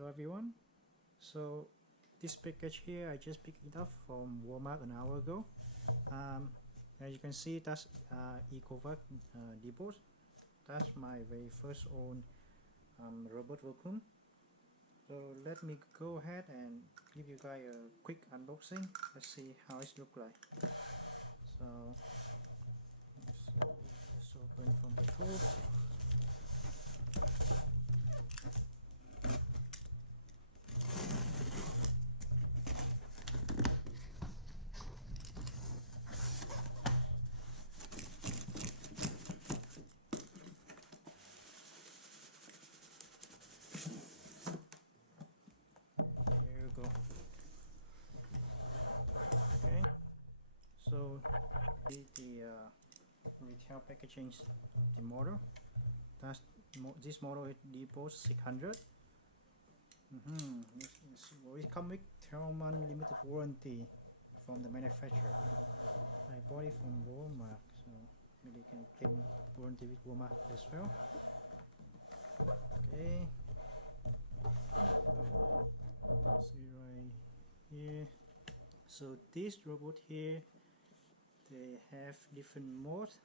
Hello everyone. So this package here I just picked it up from Walmart an hour ago. As you can see, that's Ecovacs Deebot. That's my very first own robot vacuum. So let me go ahead and give you guys a quick unboxing. Let's see how it looks like. So let's open from the top. Here we go. Okay, so the retail packaging of the model. This model is Deebot 600. It comes with 12-month limited warranty from the manufacturer. I bought it from Walmart, so maybe you can claim warranty with Walmart as well. Okay, see right here. So this robot here, they have different modes.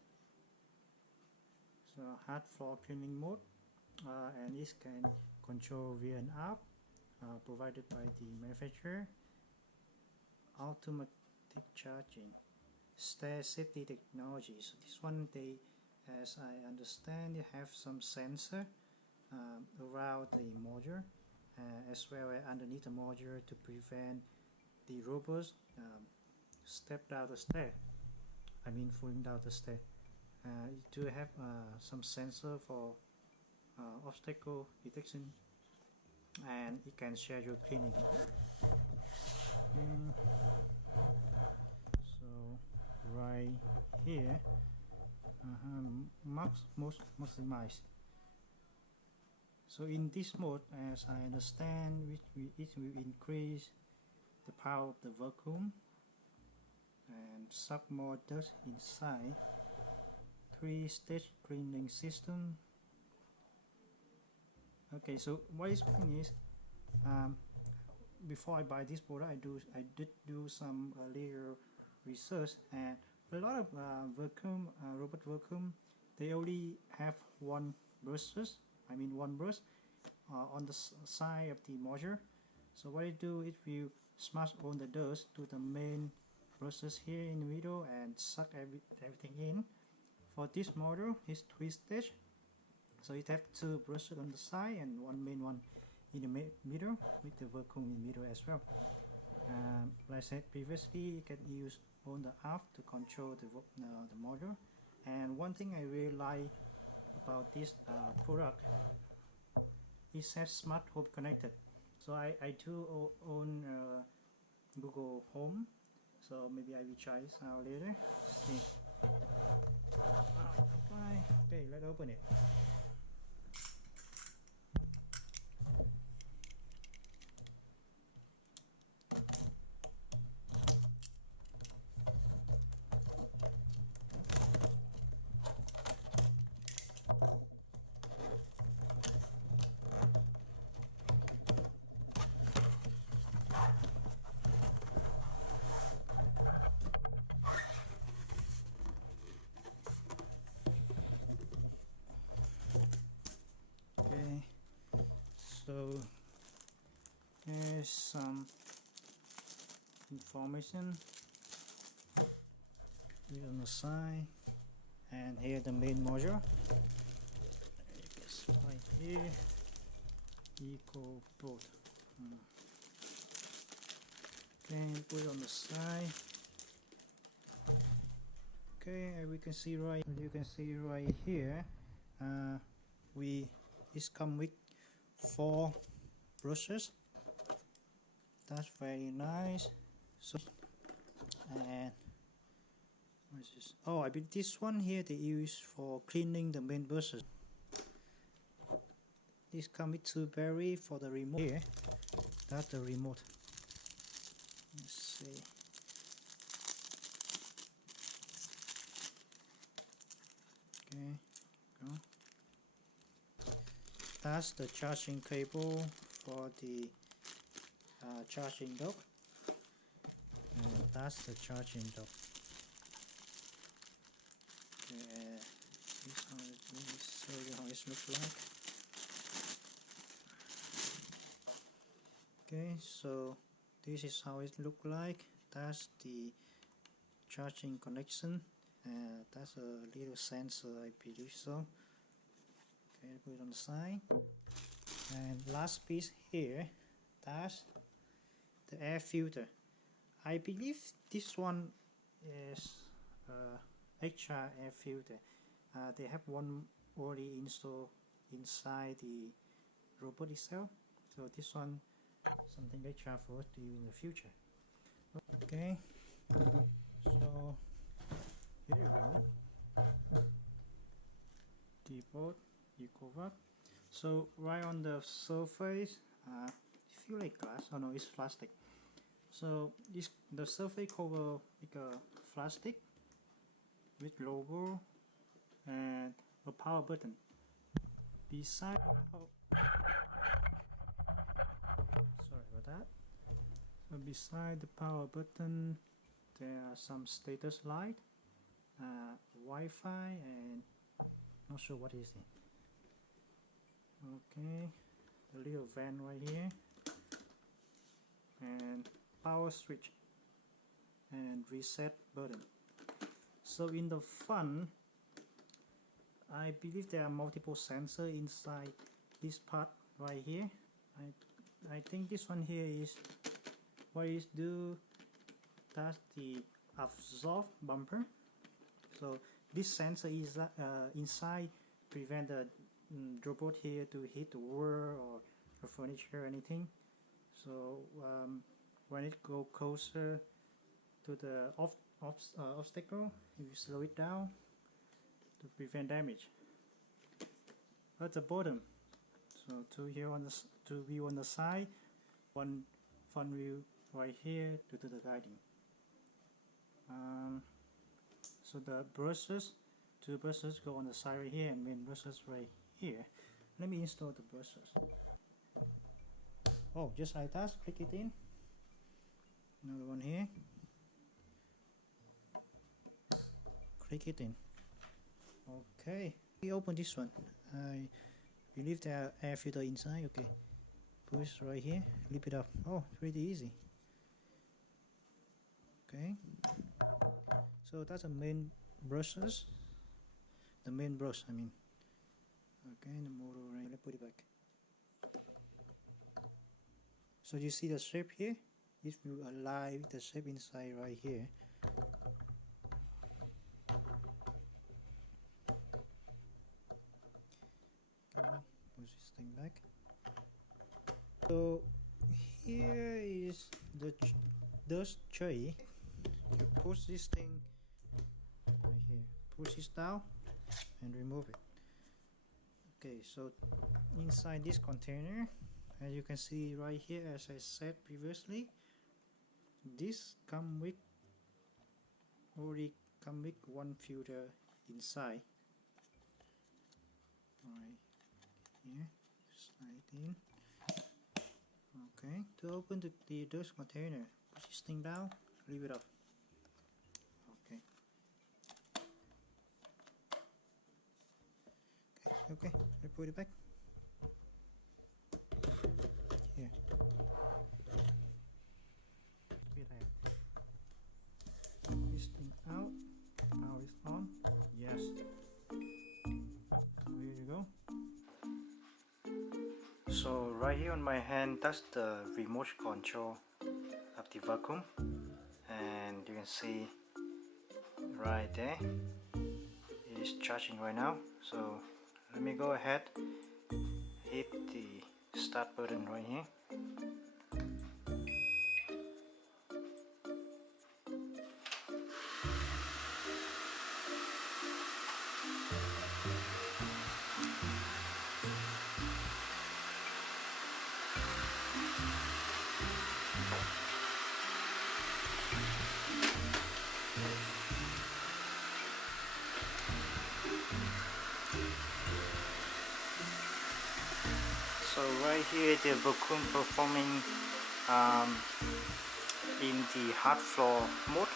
So hard floor cleaning mode, and this can control via an app provided by the manufacturer. Automatic charging, stair safety technology. So this one, they, as I understand, they have some sensor around the module, as well as underneath the module to prevent the robots step down the stair. I mean falling down the stair. It do have some sensor for obstacle detection, and it can schedule cleaning. So right here, maximize. So in this mode, as I understand, it will increase the power of the vacuum and suck more dust inside. 3-stage cleaning system. Okay, so what is mean is, before I buy this product, I did do some earlier research, and a lot of robot vacuum, they only have one brush on the side of the module. So what it do, it will smash all the dust to the main brushes here in the middle and suck everything in. For this model, it's 3-stage, so it have 2 brushes on the side and one main one in the middle, with the vacuum in the middle as well. Like I said previously, you can use on the app to control the model. And one thing I really like about this product, it has smart home connected. So I do own Google Home, so maybe I will try this out later. See. Okay, let's open it. Okay, so here's some information here on the side, and here the main module. It's right here, Ecovacs. Okay, put it on the side. Okay, as you can see right here, this come with 4 brushes. That's very nice. So, and what is this? Oh, I believe this one here they use for cleaning the main brushes. This come with 2 batteries for the remote here. That's the remote. Let's see. Okay, go. That's the charging cable for the charging dock, and that's the charging dock. Okay, let me show you how it looks like. Okay, so this is how it looks like. That's the charging connection. That's a little sensor, I believe so. Okay, put it on the side. And last piece here, that's the air filter. I believe this one is extra air filter. They have one already installed inside the robot itself. So this one, something extra for us to use in the future. Okay, so here you go. Deebot, Ecovacs. So right on the surface, it feels like glass. Oh no, it's plastic. So the surface cover like a plastic with logo and a power button. Beside sorry about that. So beside the power button, there are some status light, Wi-Fi, and not sure what is it. Okay, the little vent right here, and power switch and reset button. So in the front, I believe there are multiple sensors inside this part right here. I think this one here is what is do. That's the absorb bumper. So this sensor is inside, prevent the robot here to hit the wall or the furniture or anything. So when it go closer to the obstacle, you slow it down to prevent damage. At the bottom, so two wheel on the side, one front wheel right here to do the guiding. So the brushes, two brushes go on the side right here, and main brushes right here. Let me install the brushes. Oh, just like that, click it in. Another one here. Click it in. Okay, we open this one. I believe there are air filter inside. Okay, push right here, lift it up. Oh, pretty easy. Okay, so that's the main brushes. The main brush, I mean. Okay, the motor right. Let's put it back. So you see the shape here? If you align the shape inside right here. Okay, push this thing back. So here is the dust tray. You push this thing right here. Push this down and remove it. Okay, so inside this container, as you can see right here, as I said previously, this already come with one filter inside. Right here, slide in. Okay, to open the dust container, push this thing down, leave it up. Okay. Okay, let's put it back. Here. This thing out. Power is on. Yes. So here you go. So right here on my hand, that's the remote control of the vacuum, and you can see right there it is charging right now. So let me go ahead, hit the start button right here. So right here the vacuum performing in the hard floor mode.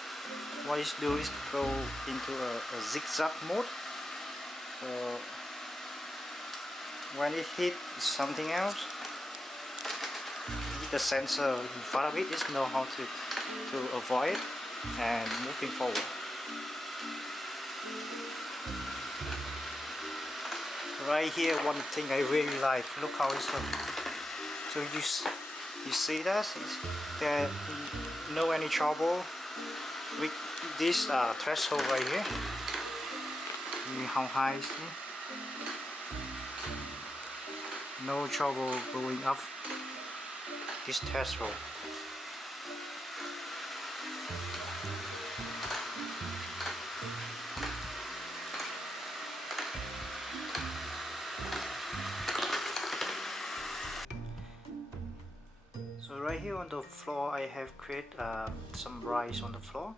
What it do is go into a zigzag mode. So when it hits something else, the sensor in front of it is know how to avoid and moving forward. Right here, one thing I really like. Look how it's so you see that there no any trouble with this threshold right here. How high is it? No trouble going up this threshold. So right here on the floor I have created some rise on the floor.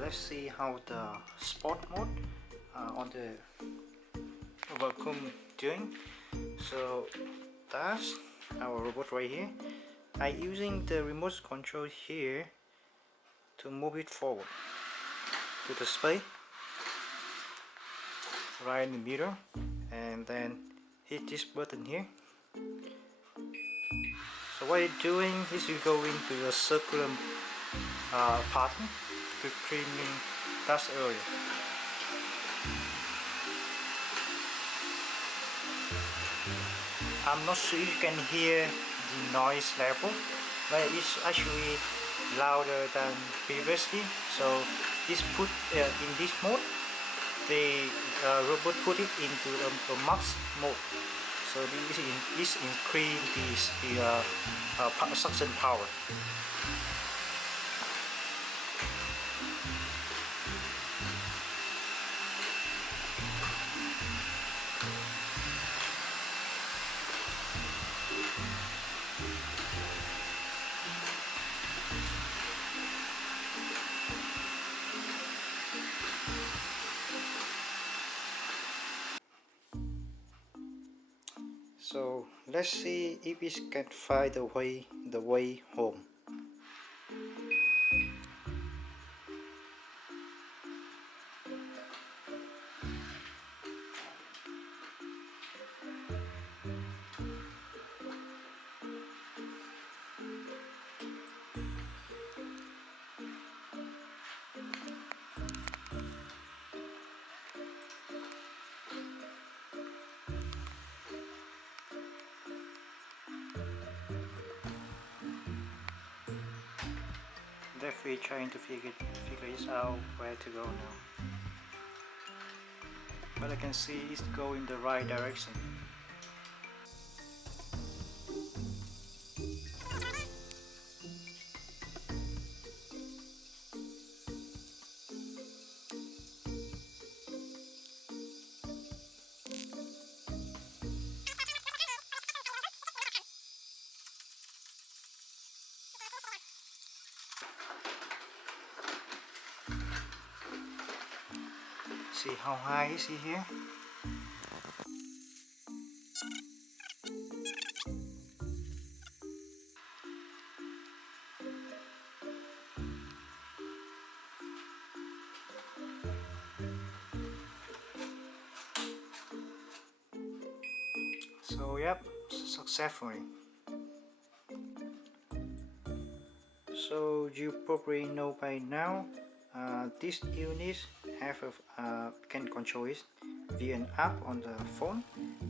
Let's see how the sport mode on the vacuum doing. So that's our robot right here. I'm using the remote control here to move it forward to the space right in the middle, and then hit this button here. So what you're doing is you go into a circular pattern to cleaning that area. I'm not sure you can hear the noise level, but it's actually louder than previously. So this put in this mode, the robot put it into a max mode. So this increase the suction power. So let's see if it can find the way home. Definitely trying to figure this out where to go now. But I can see it's going the right direction. See how high is he here? So yep, successfully. So you probably know by now, this unit can control it via an app on the phone,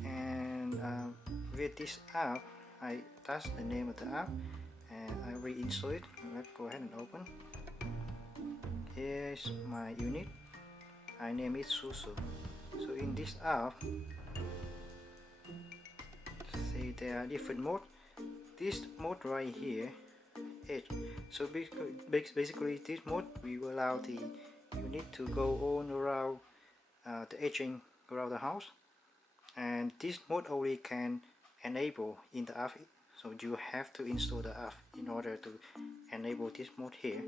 and with this app, that's the name of the app, and I reinstall it. Let's go ahead and open. Here's my unit. I name it Susu. So in this app, see there are different modes. This mode right here, edge. So basically this mode will allow the unit to go on around the edging around the house, and this mode only can enable in the app. So you have to install the app in order to enable this mode here.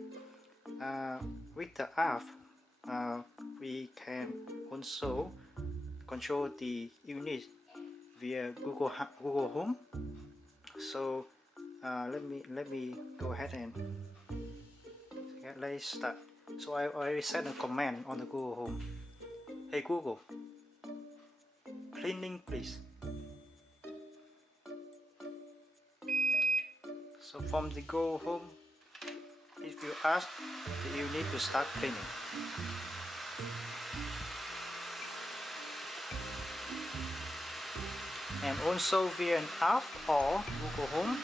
With the app, we can also control the unit via Google Home. So let me go ahead and let's start. So I already sent a command on the Google Home. Hey Google, cleaning please. So from the Google Home, if you ask, you need to start cleaning. And also via an app or Google Home,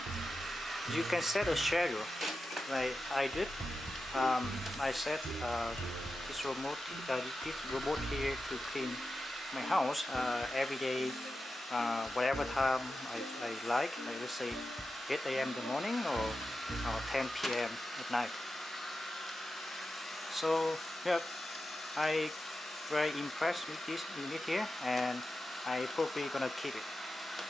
you can set a schedule like I did. I set this robot here to clean my house every day, whatever time I like let's say 8 a.m. in the morning or 10 p.m. at night. So yeah, I very impressed with this unit here, and I probably gonna keep it.